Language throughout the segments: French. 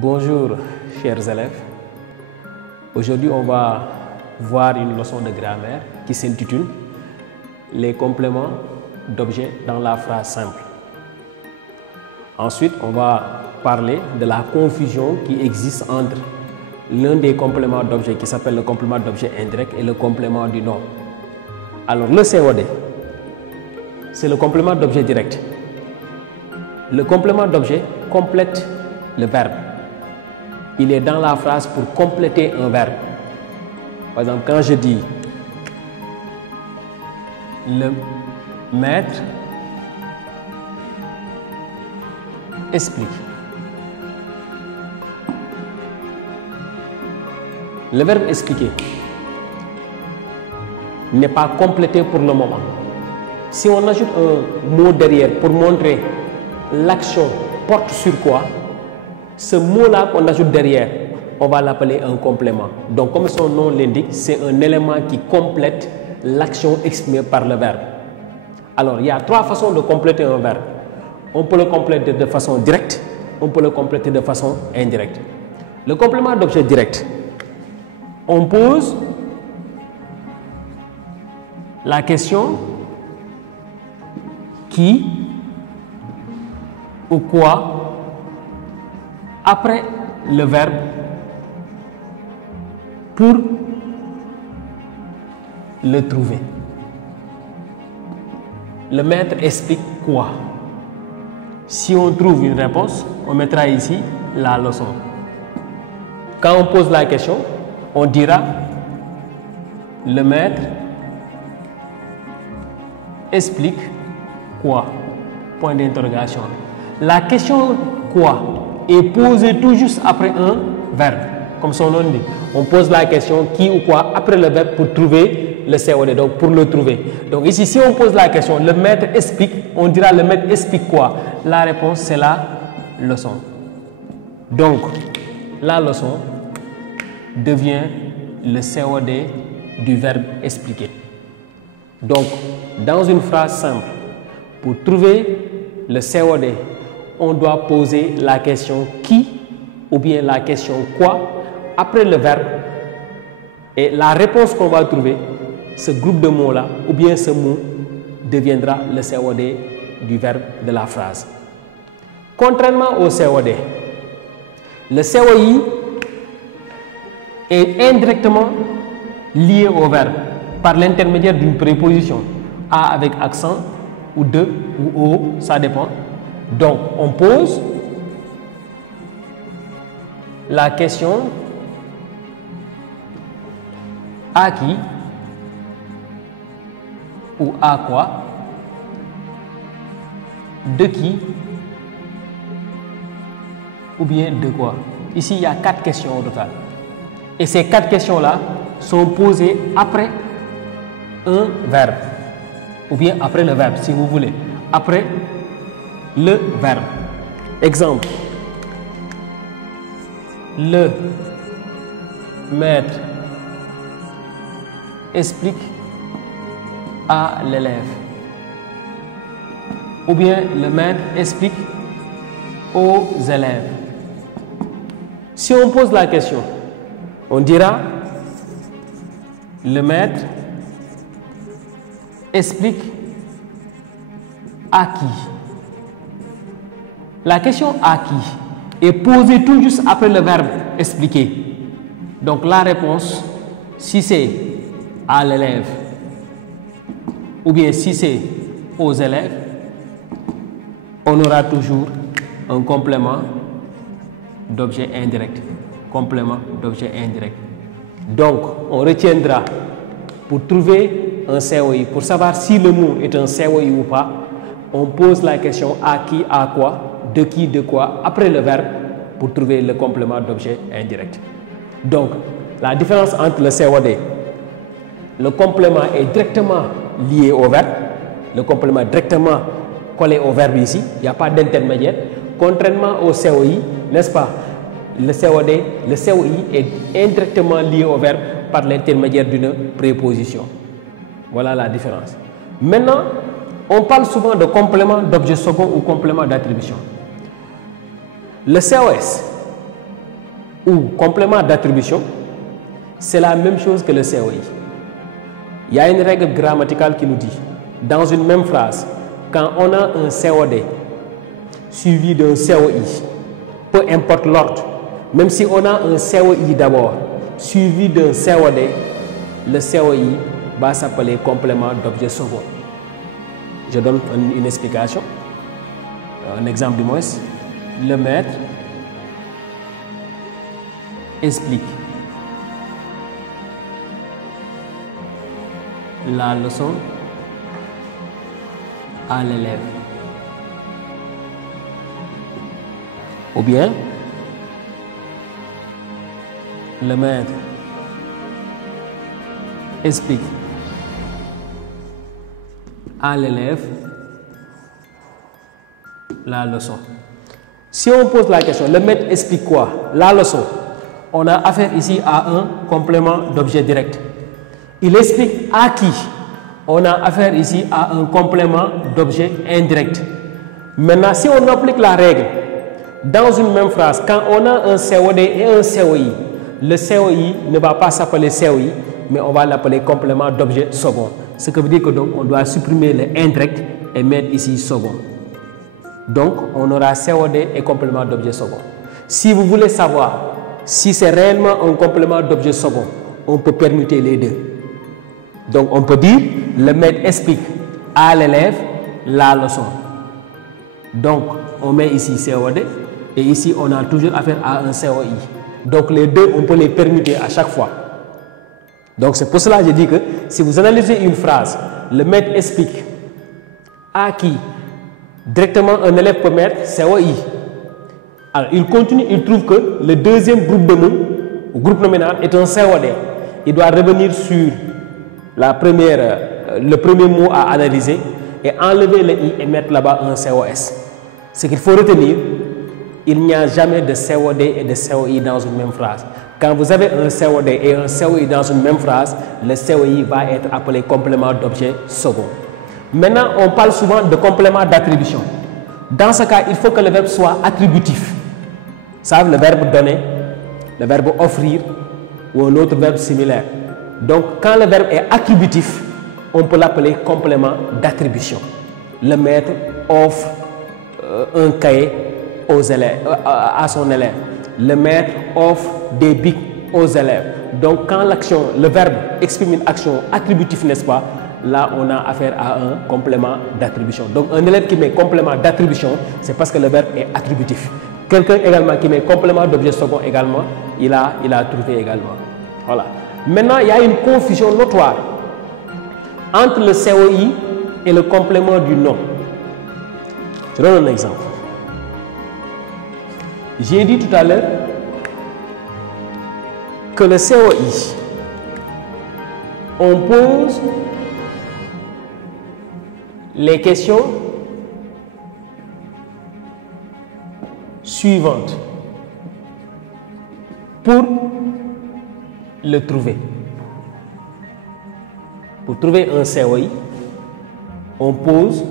Bonjour chers élèves, aujourd'hui on va voir une leçon de grammaire qui s'intitule les compléments d'objets dans la phrase simple. Ensuite on va parler de la confusion qui existe entre l'un des compléments d'objets qui s'appelle le complément d'objet indirect et le complément du nom. Alors le COD, c'est le complément d'objet direct. Le complément d'objet complète le verbe. Il est dans la phrase pour compléter un verbe. Par exemple, quand je dis le maître explique. Le verbe expliquer n'est pas complété pour le moment. Si on ajoute un mot derrière pour montrer l'action porte sur quoi, ce mot-là qu'on ajoute derrière, on va l'appeler un complément. Donc, comme son nom l'indique, c'est un élément qui complète l'action exprimée par le verbe. Alors, il y a trois façons de compléter un verbe. On peut le compléter de façon directe, on peut le compléter de façon indirecte. Le complément d'objet direct, on pose la question qui ou quoi après le verbe pour le trouver. Le maître explique quoi? Si on trouve une réponse, on mettra ici la leçon. Quand on pose la question, on dira le maître explique quoi? Point d'interrogation. La question quoi est posée tout juste après un verbe. Comme son nom dit, on pose la question qui ou quoi après le verbe pour trouver le COD, donc pour le trouver. Donc ici, si on pose la question, le maître explique, on dira le maître explique quoi? La réponse, c'est la leçon. Donc, la leçon devient le COD du verbe expliquer. Donc, dans une phrase simple, pour trouver le COD, on doit poser la question qui ou bien la question quoi après le verbe et la réponse qu'on va trouver, ce groupe de mots là ou bien ce mot deviendra le COD du verbe de la phrase. Contrairement au COD, le COI est indirectement lié au verbe par l'intermédiaire d'une préposition A avec accent ou de ou O, ça dépend. Donc, on pose la question à qui ou à quoi, de qui ou bien de quoi. Ici, il y a 4 questions au total. Et ces 4 questions-là sont posées après un verbe ou bien après le verbe, si vous voulez. Après le verbe. Exemple. Le maître explique à l'élève. Ou bien le maître explique aux élèves. Si on pose la question, on dira le maître explique à qui. La question à qui est posée tout juste après le verbe expliquer. Donc la réponse, si c'est à l'élève ou bien si c'est aux élèves, on aura toujours un complément d'objet indirect. Complément d'objet indirect. Donc on retiendra pour trouver un COI, pour savoir si le mot est un COI ou pas, on pose la question à qui, à quoi, de qui, de quoi, après le verbe, pour trouver le complément d'objet indirect. Donc, la différence entre le COD, le complément est directement lié au verbe, le complément est directement collé au verbe ici, il n'y a pas d'intermédiaire. Contrairement au COI, n'est-ce pas, le COI est indirectement lié au verbe par l'intermédiaire d'une préposition. Voilà la différence. Maintenant, on parle souvent de complément d'objet second ou complément d'attribution. Le COS ou complément d'attribution, c'est la même chose que le COI. Il y a une règle grammaticale qui nous dit, dans une même phrase, quand on a un COD suivi d'un COI, peu importe l'ordre, même si on a un COI d'abord suivi d'un COD, le COI va s'appeler complément d'objet second. Je donne une explication, un exemple du moins. Le maître explique la leçon à l'élève. Ou bien, le maître explique à l'élève la leçon. Si on pose la question, le maître explique quoi? La leçon. On a affaire ici à un complément d'objet direct. Il explique à qui? On a affaire ici à un complément d'objet indirect. Maintenant, si on applique la règle dans une même phrase, quand on a un COD et un COI, le COI ne va pas s'appeler COI, mais on va l'appeler complément d'objet second. Ce que veut dire que donc on doit supprimer le indirect et mettre ici second. Donc on aura COD et complément d'objet second. Si vous voulez savoir si c'est réellement un complément d'objet second, on peut permuter les deux. Donc on peut dire le maître explique à l'élève la leçon. Donc on met ici COD et ici on a toujours affaire à un COI. Donc les deux on peut les permuter à chaque fois. Donc c'est pour cela que je dis que si vous analysez une phrase, le maître explique à qui? Directement un élève peut mettre COI. Alors il continue, il trouve que le deuxième groupe de mots, groupe nominal, est un COD. Il doit revenir sur le premier mot à analyser et enlever le I et mettre là-bas un COS. Ce qu'il faut retenir, il n'y a jamais de COD et de COI dans une même phrase. Quand vous avez un COD et un COI dans une même phrase, le COI va être appelé complément d'objet second. Maintenant, on parle souvent de complément d'attribution. Dans ce cas, il faut que le verbe soit attributif. Ça, le verbe donner, le verbe offrir ou un autre verbe similaire. Donc, quand le verbe est attributif, on peut l'appeler complément d'attribution. Le maître offre un cahier aux élèves, à son élève. Le maître offre des bics aux élèves. Donc, quand l'action, le verbe exprime une action attributive, n'est-ce pas? Là, on a affaire à un complément d'attribution. Donc, un élève qui met complément d'attribution, c'est parce que le verbe est attributif. Quelqu'un également qui met complément d'objet second également, il a trouvé également. Voilà. Maintenant, il y a une confusion notoire entre le COI et le complément du nom. Je donne un exemple. J'ai dit tout à l'heure que le COI, on pose les questions suivantes pour le trouver. Pour trouver un COI, on pose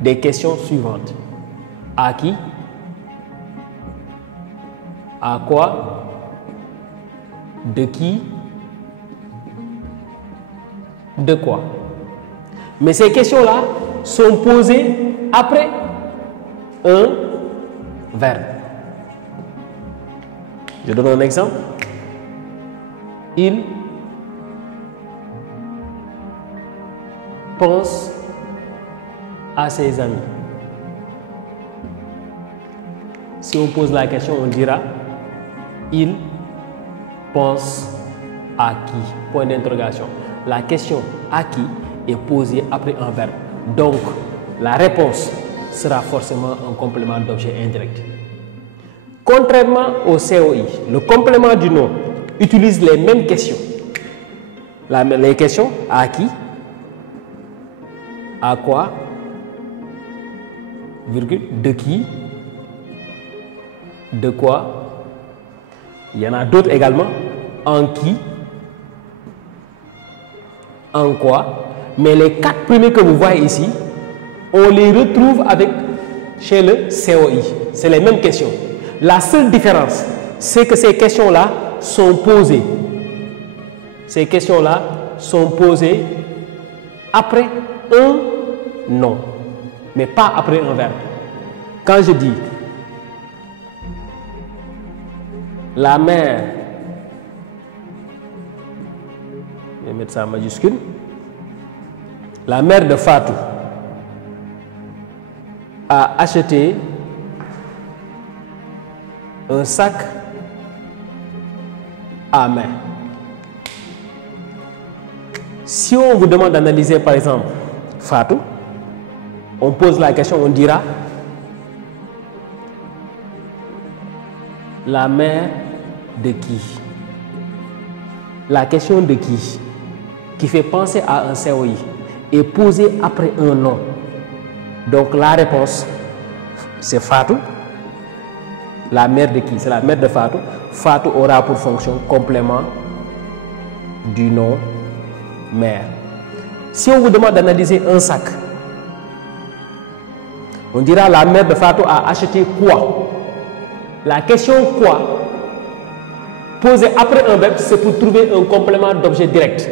des questions suivantes. À qui? À quoi? De qui? De quoi? Mais ces questions-là sont posées après un verbe. Je donne un exemple. Il pense à ses amis. Si on pose la question, on dira il pense à qui? Point d'interrogation. La question à qui est posée après un verbe. Donc, la réponse sera forcément un complément d'objet indirect. Contrairement au COI, le complément du nom utilise les mêmes questions. Les questions à qui, à quoi, virgule, de qui, de quoi. Il y en a d'autres également. En qui, en quoi. Mais les quatre premiers que vous voyez ici, on les retrouve chez le COI. C'est les mêmes questions. La seule différence, c'est que ces questions-là sont posées. Ces questions-là sont posées après un nom, mais pas après un verbe. Quand je dis la mère, je vais mettre ça en majuscule, la mère de Fatou a acheté un sac à main. Si on vous demande d'analyser par exemple Fatou, on pose la question, on dira la mère de qui? La question de qui fait penser à un COI, est posée après un nom. Donc la réponse, c'est Fatou. La mère de qui? C'est la mère de Fatou. Fatou aura pour fonction complément du nom mère. Si on vous demande d'analyser un sac, on dira la mère de Fatou a acheté quoi? La question quoi, posée après un verbe, c'est pour trouver un complément d'objet direct.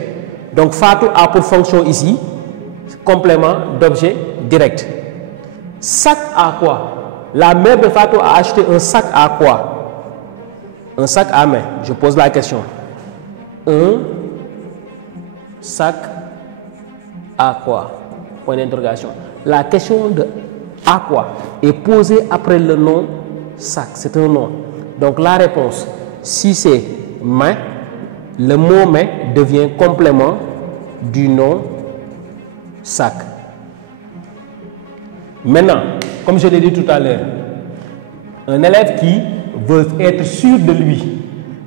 Donc Fatou a pour fonction ici, complément d'objet direct. Sac à quoi? La mère de Fatou a acheté un sac à quoi? Un sac à main. Je pose la question. Un sac à quoi? Point d'interrogation. La question de à quoi est posée après le nom sac. C'est un nom. Donc la réponse, si c'est main, le mot main devient complément du nom sac. Maintenant, comme je l'ai dit tout à l'heure, un élève qui veut être sûr de lui,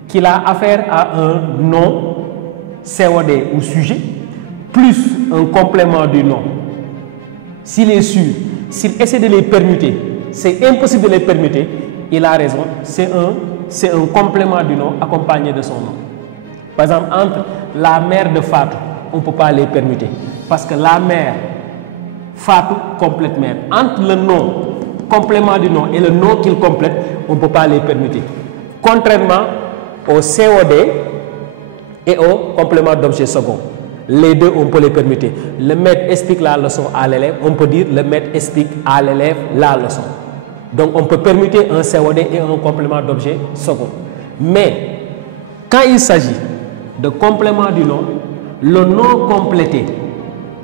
qu'il a affaire à un nom, COD ou sujet, plus un complément du nom. S'il est sûr, s'il essaie de les permuter, c'est impossible de les permuter, il a raison, c'est un complément du nom accompagné de son nom. Par exemple, entre la mère de Fatou, on ne peut pas les permuter, parce que la mère, Fatou complète mère. Entre le nom, complément du nom, et le nom qu'il complète, on ne peut pas les permuter. Contrairement au COD et au complément d'objet second. Les deux, on peut les permuter. Le maître explique la leçon à l'élève, on peut dire le maître explique à l'élève la leçon. Donc on peut permuter un COD et un complément d'objet second. Mais quand il s'agit de complément du nom, le nom complété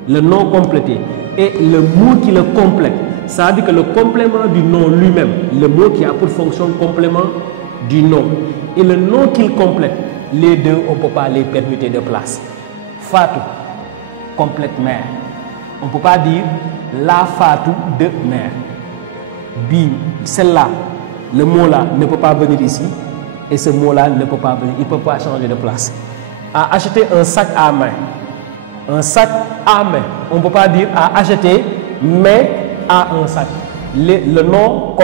et le mot qui le complète, ça veut dire que le complément du nom lui-même, le mot qui a pour fonction complément du nom, et le nom qu'il complète, les deux, on ne peut pas les permuter de place. Fatou complète mère. On ne peut pas dire la Fatou de mère. Bi, celle-là, le mot-là ne peut pas venir ici, et ce mot-là ne peut pas venir, il ne peut pas changer de place. À acheter un sac à main. Un sac à main. On ne peut pas dire à acheter, mais à un sac. Le nom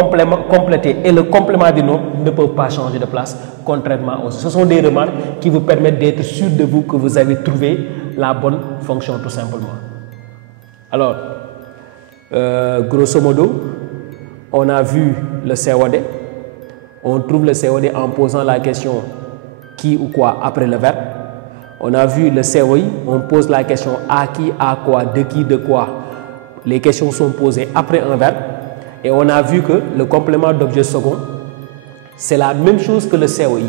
complété et le complément du nom ne peuvent pas changer de place, contrairement aux... Ce sont des remarques qui vous permettent d'être sûr de vous que vous avez trouvé la bonne fonction tout simplement. Alors, grosso modo, on a vu le COD. On trouve le COD en posant la question qui ou quoi après le verbe. On a vu le COI, on pose la question à qui, à quoi, de qui, de quoi. Les questions sont posées après un verbe. Et on a vu que le complément d'objet second, c'est la même chose que le COI.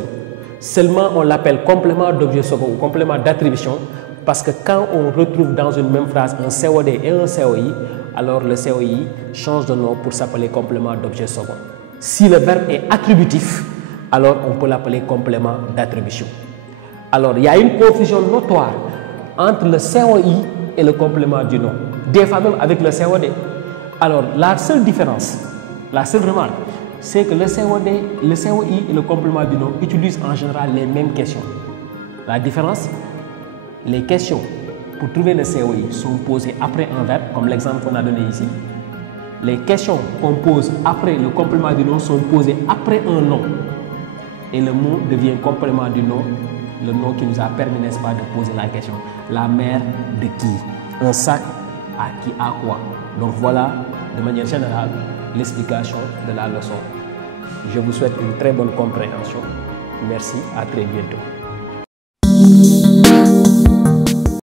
Seulement, on l'appelle complément d'objet second ou complément d'attribution parce que quand on retrouve dans une même phrase un COD et un COI, alors le COI change de nom pour s'appeler complément d'objet second. Si le verbe est attributif, alors on peut l'appeler complément d'attribution. Alors, il y a une confusion notoire entre le COI et le complément du nom. Des fois même avec le COD. Alors, la seule différence, la seule remarque, c'est que le COD, le COI et le complément du nom utilisent en général les mêmes questions. La différence, les questions pour trouver le COI sont posées après un verbe, comme l'exemple qu'on a donné ici. Les questions qu'on pose après le complément du nom sont posées après un nom. Et le mot devient complément du nom, le nom qui nous a permis, n'est-ce pas, de poser la question. La mère de qui? Un sac à qui, à quoi? Donc voilà, de manière générale, l'explication de la leçon. Je vous souhaite une très bonne compréhension. Merci, à très bientôt.